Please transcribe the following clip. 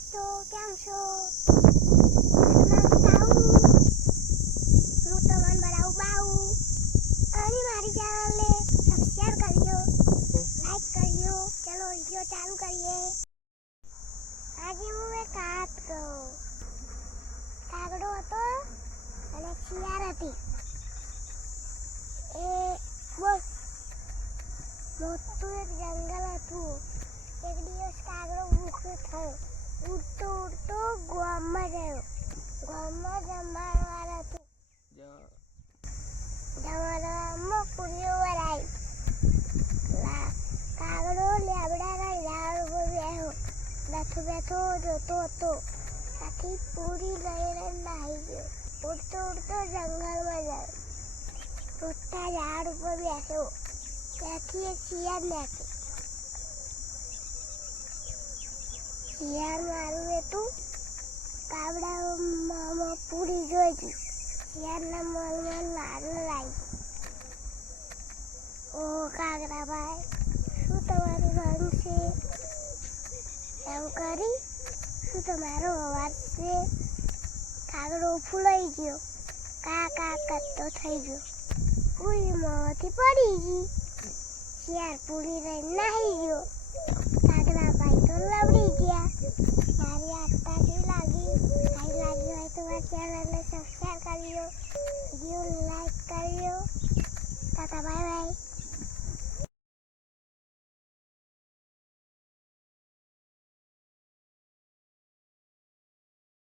દોસ્તો કેમ છો? મારું નામ સાઉ. હું તમને બનાવું બાઉ. અને મારી ચેનલને સબસ્ક્રાઇબ કરજો, લાઈક કરજો. ચલો વિડિયો ચાલુ કરીએ. આજે હું એક વાત કહું. કાગડો હતો અને શિયાળ હતી. એ બહુ મોટું એક જંગલ હતું. એક દિવસ કાગડો ભૂખ્યો થયો. ઉડતો ઉડતો ગામમાં ગયો. ગામમાં જમણવાર હતું. જમણવારમાં પૂરીઓ વરાઈ. કાગડો લેબડાના ઝાડ ઉપર બેઠો જોતો હતો. આખી પૂરી લઈને નાહી ગયો. ઉડતો ઉડતો જંગલમાં ગયો. મોટા ઝાડ ઉપર બેઠો. ત્યાંથી એક શિયાળ નાખી. શિયાળ મારું હતું. કાગડામાં પૂરી જોઈ ગઈ. શિયાળના મનમાં લાલ લાગી. ઓ કાગડાભાઈ, શું તમારું રંગ છે? એમ કરી શું તમારો અવાજ છે? કાગડો ફૂલાઈ ગયો. કા કા કરતો થઈ ગયો. પૂરીમાંથી પડી ગઈ. શિયાળ પૂરી લઈને નાહી ગયો. કાગડાભાઈ તો લવડી ગયા. મારી આટલા કેવી લાગી? સારી લાગી હોય તો મારી ચેનલને સબસ્ક્રાઇબ કરજો.